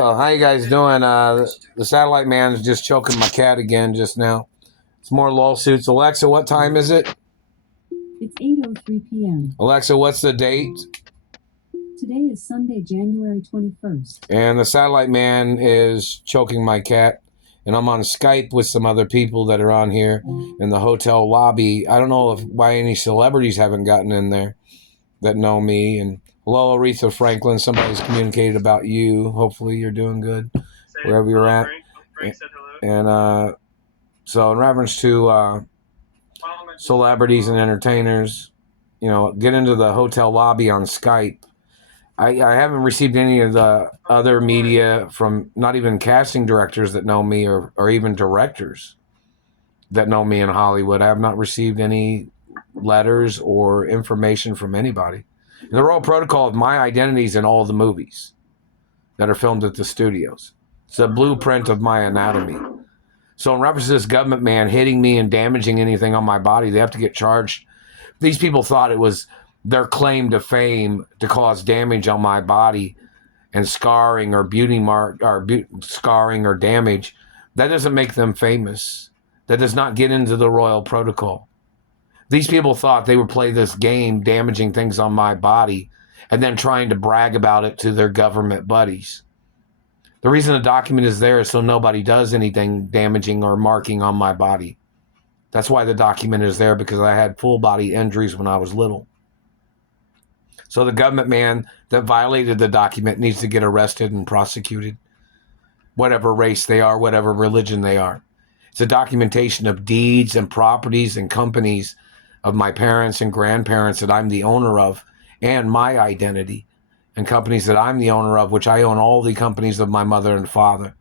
Oh, how you guys doing? The satellite man is just choking my cat again just now. It's more lawsuits. Alexa, what time is it? It's 8:03 p.m. Alexa, what's the date? Today is Sunday, January 21st. And the satellite man is choking my cat. And I'm on Skype with some other people that are on here in the hotel lobby. I don't know why any celebrities haven't gotten in there that know me. And hello, Aretha Franklin. Somebody's communicated about you. Hopefully you're doing good wherever you're at. Frank said hello. And so in reference to celebrities and entertainers, get into the hotel lobby on Skype. I haven't received any of the other media from not even casting directors that know me or even directors that know me in Hollywood. I have not received any letters or information from anybody. And the Royal Protocol of my identities in all the movies that are filmed at the studios. It's a blueprint of my anatomy. So in reference to this government man hitting me and damaging anything on my body, they have to get charged. These people thought it was their claim to fame to cause damage on my body and scarring or scarring or damage. That doesn't make them famous. That does not get into the Royal Protocol. These people thought they would play this game damaging things on my body and then trying to brag about it to their government buddies. The reason the document is there is so nobody does anything damaging or marking on my body. That's why the document is there, because I had full body injuries when I was little. So the government man that violated the document needs to get arrested and prosecuted, whatever race they are, whatever religion they are. It's a documentation of deeds and properties and companies of my parents and grandparents that I'm the owner of, and my identity, and companies that I'm the owner of, which I own all the companies of my mother and father.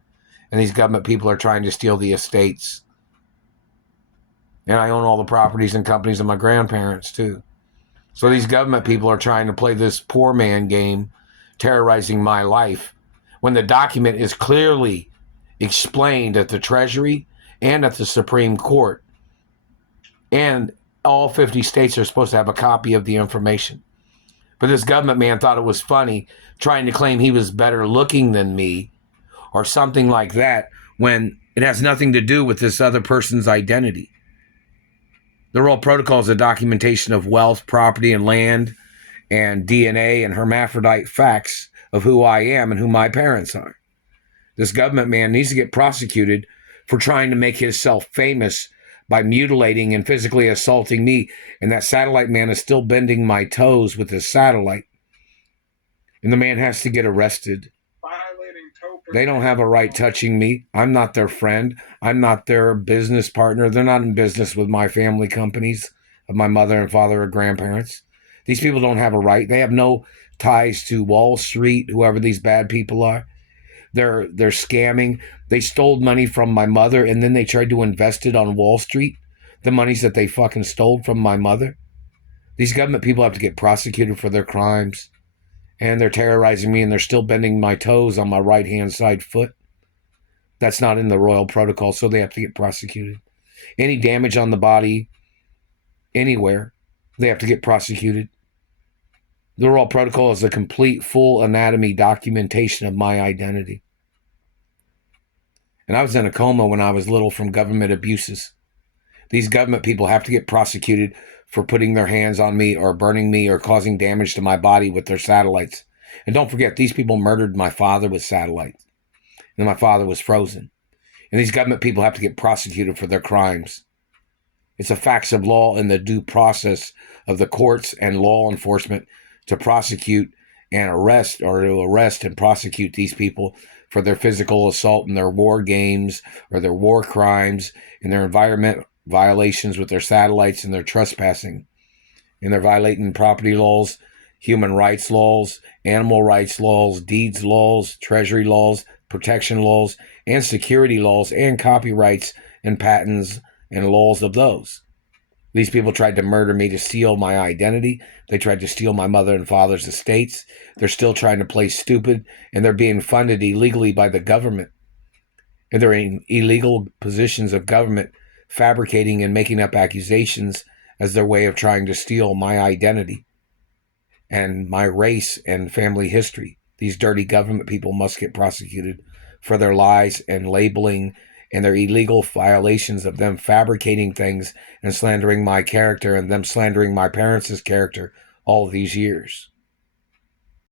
And these government people are trying to steal the estates. And I own all the properties and companies of my grandparents too. So these government people are trying to play this poor man game, terrorizing my life, when the document is clearly explained at the Treasury and at the Supreme Court. And all 50 states are supposed to have a copy of the information. But this government man thought it was funny, trying to claim he was better looking than me or something like that, when it has nothing to do with this other person's identity. The Royal Protocol is a documentation of wealth, property, and land, and DNA and hermaphrodite facts of who I am and who my parents are. This government man needs to get prosecuted for trying to make himself famous by mutilating and physically assaulting me. And that satellite man is still bending my toes with his satellite. And the man has to get arrested. They don't have a right touching me. I'm not their friend. I'm not their business partner. They're not in business with my family companies of my mother and father or grandparents. These people don't have a right. They have no ties to Wall Street, whoever these bad people are. They're scamming. They stole money from my mother, and then they tried to invest it on Wall Street, the monies that they fucking stole from my mother. These government people have to get prosecuted for their crimes. And they're terrorizing me, and they're still bending my toes on my right-hand side foot. That's not in the Royal Protocol, so they have to get prosecuted. Any damage on the body, anywhere, they have to get prosecuted. The Royal Protocol is a complete, full anatomy documentation of my identity. And I was in a coma when I was little from government abuses. These government people have to get prosecuted for putting their hands on me or burning me or causing damage to my body with their satellites. And don't forget, these people murdered my father with satellites. And my father was frozen. And these government people have to get prosecuted for their crimes. It's a facts of law and the due process of the courts and law enforcement to prosecute and arrest, or to arrest and prosecute these people for their physical assault and their war games or their war crimes and their environment violations with their satellites and their trespassing. And they're violating property laws, human rights laws, animal rights laws, deeds laws, treasury laws, protection laws, and security laws, and copyrights and patents and laws of those. These people tried to murder me to steal my identity. They tried to steal my mother and father's estates. They're still trying to play stupid, and they're being funded illegally by the government. And they're in illegal positions of government, fabricating and making up accusations as their way of trying to steal my identity and my race and family history. These dirty government people must get prosecuted for their lies and labeling and their illegal violations of them fabricating things and slandering my character and them slandering my parents' character all of these years.